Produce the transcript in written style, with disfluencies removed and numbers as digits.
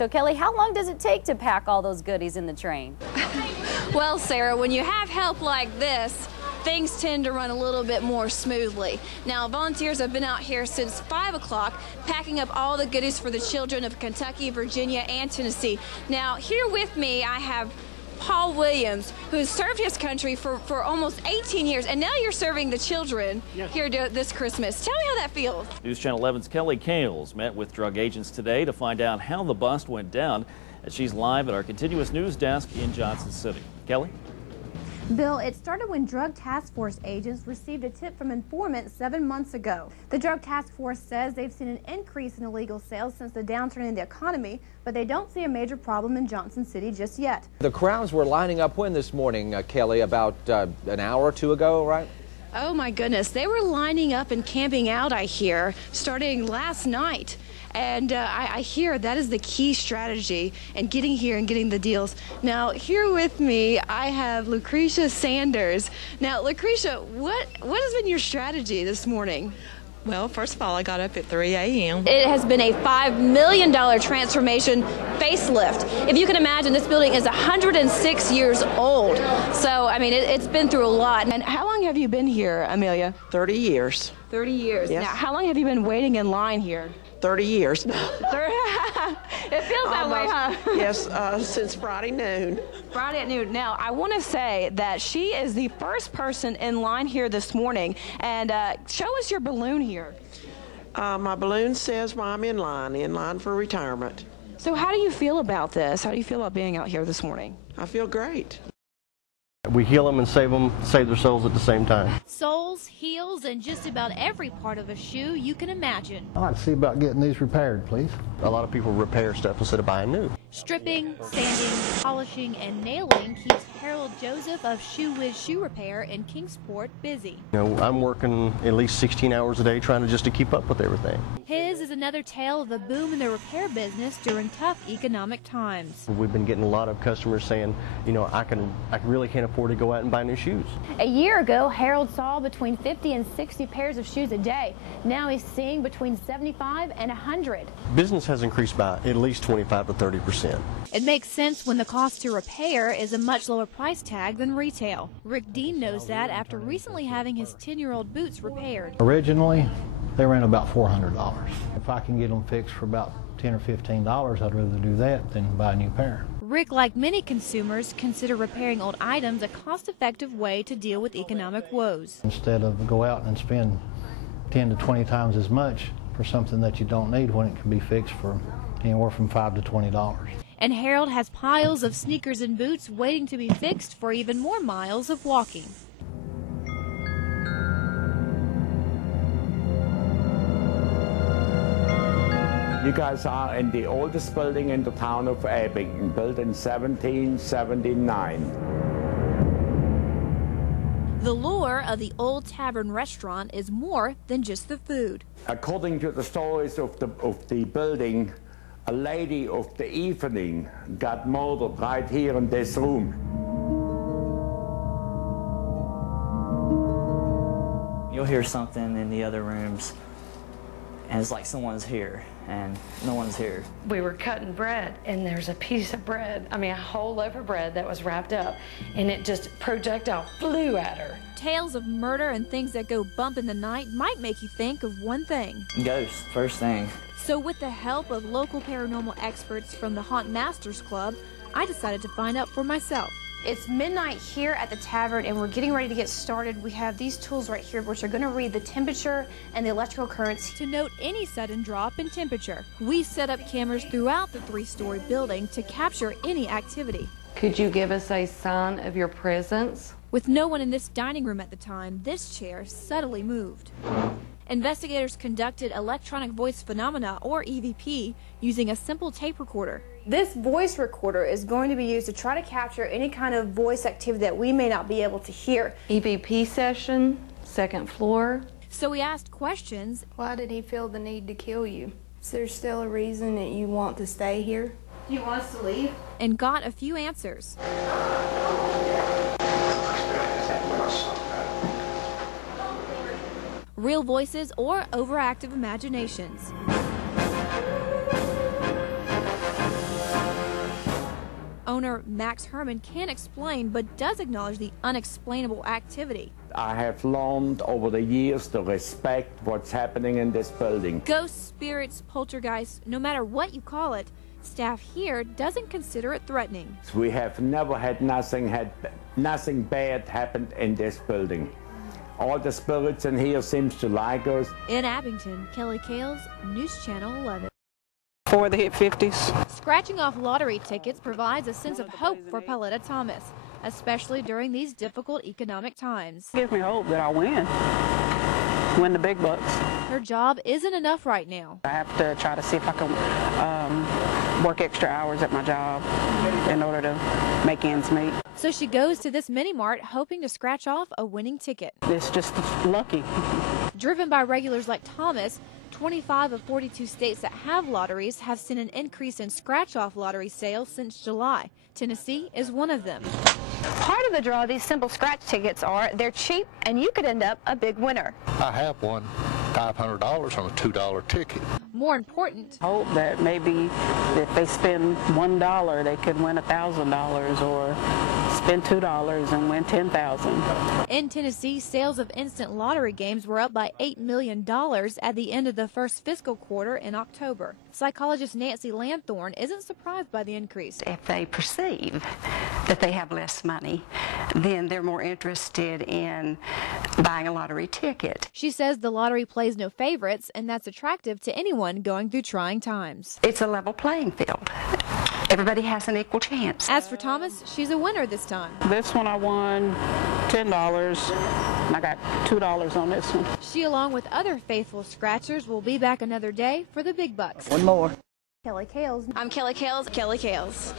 So Kelly, how long does it take to pack all those goodies in the train? Well, Sarah, when you have help like this, things tend to run a little bit more smoothly. Now, volunteers have been out here since 5 o'clock packing up all the goodies for the children of Kentucky, Virginia, and Tennessee. Now, here with me, I have Paul Williams, who has served his country for almost 18 years, and now you're serving the children here this Christmas. Tell me how that feels. News Channel 11's Kelly Kales met with drug agents today to find out how the bust went down, as she's live at our continuous news desk in Johnson City. Kelly? Bill, it started when Drug Task Force agents received a tip from informants 7 months ago. The Drug Task Force says they've seen an increase in illegal sales since the downturn in the economy, but they don't see a major problem in Johnson City just yet. The crowds were lining up when this morning, Kelly, about an hour or two ago, right? Oh my goodness, they were lining up and camping out, I hear, starting last night. And I hear that is the key strategy in getting here and getting the deals. Now, here with me, I have Lucretia Sanders. Now, Lucretia, what has been your strategy this morning? Well, first of all, I got up at 3 a.m. It has been a $5 million transformation facelift. If you can imagine, this building is 106 years old. So, I mean, it's been through a lot. And how long have you been here, Amelia? 30 years. 30 years. Yes. Now, how long have you been waiting in line here? 30 years. It feels that way, huh? Yes, since Friday noon. Friday at noon. Now, I want to say that she is the first person in line here this morning. And show us your balloon here. My balloon says I'm in line for retirement. So how do you feel about this? How do you feel about being out here this morning? I feel great. We heal them and save their souls at the same time. Soles, heels, and just about every part of a shoe you can imagine. I'd like to see about getting these repaired, please. A lot of people repair stuff instead of buying new. Stripping, sanding, polishing, and nailing keeps Harold Joseph of Shoe Whiz Shoe Repair in Kingsport busy. You know, I'm working at least 16 hours a day trying to keep up with everything. His is another tale of a boom in the repair business during tough economic times. We've been getting a lot of customers saying, you know, I really can't afford to go out and buy new shoes. A year ago, Harold saw between 50 and 60 pairs of shoes a day. Now he's seeing between 75 and 100. Business has increased by at least 25 to 30%. It makes sense when the cost to repair is a much lower price tag than retail. Rick Dean knows that after recently having his 10-year-old boots repaired. Originally, they ran about $400. If I can get them fixed for about $10 or $15, I'd rather do that than buy a new pair. Rick, like many consumers, consider repairing old items a cost-effective way to deal with economic woes. Instead of go out and spend 10 to 20 times as much for something that you don't need when it can be fixed for anywhere from $5 to $20. And Harold has piles of sneakers and boots waiting to be fixed for even more miles of walking. You guys are in the oldest building in the town of Abingdon, built in 1779. The lure of the Old Tavern restaurant is more than just the food. According to the stories of the building, a lady of the evening got murdered right here in this room. You'll hear something in the other rooms, and it's like someone's here, and no one's here. We were cutting bread, and there's a piece of bread, I mean a whole loaf of bread that was wrapped up, and it just projectile flew at her. Tales of murder and things that go bump in the night might make you think of one thing. Ghosts, first thing. So with the help of local paranormal experts from the Haunt Masters Club, I decided to find out for myself. It's midnight here at the tavern and we're getting ready to get started. We have these tools right here which are going to read the temperature and the electrical currents to note any sudden drop in temperature. We set up cameras throughout the 3-story building to capture any activity. Could you give us a sign of your presence? With no one in this dining room at the time, this chair subtly moved. Investigators conducted electronic voice phenomena, or EVP, using a simple tape recorder. This voice recorder is going to be used to try to capture any kind of voice activity that we may not be able to hear. EVP session, second floor. So we asked questions. Why did he feel the need to kill you? Is there still a reason that you want to stay here? Do you want us to leave? And got a few answers. Real voices or overactive imaginations. Owner Max Herman can't explain but does acknowledge the unexplainable activity. I have learned over the years to respect what's happening in this building. Ghosts, spirits, poltergeists, no matter what you call it, staff here doesn't consider it threatening. We have never had nothing bad happened in this building. All the spirits in here seems to like us. In Abington, Kelly Kales, News Channel 11. For the hit 50s. Scratching off lottery tickets provides a sense of hope for Pauletta Thomas, especially during these difficult economic times. It gives me hope that I'll win the big bucks. Her job isn't enough right now. I have to try to see if I can work extra hours at my job in order to make ends meet. So she goes to this mini mart hoping to scratch off a winning ticket. It's just lucky. Driven by regulars like Thomas, 25 of 42 states that have lotteries have seen an increase in scratch-off lottery sales since July. Tennessee is one of them. Part of the draw of these simple scratch tickets are they're cheap and you could end up a big winner. I have won $500 on a $2 ticket. More important, hope that maybe if they spend $1, they could win $1,000 or spend $2 and win $10,000. In Tennessee, sales of instant lottery games were up by $8 million at the end of the first fiscal quarter in October. Psychologist Nancy Lanthorn isn't surprised by the increase. If they perceive that they have less money, then they're more interested in buying a lottery ticket. She says the lottery plays no favorites, and that's attractive to anyone going through trying times. It's a level playing field. Everybody has an equal chance. As for Thomas, she's a winner this time. This one I won $10, and I got $2 on this one. She, along with other faithful scratchers, will be back another day for the big bucks. One more. Kelly Kales. I'm Kelly Kales. Kelly Kales.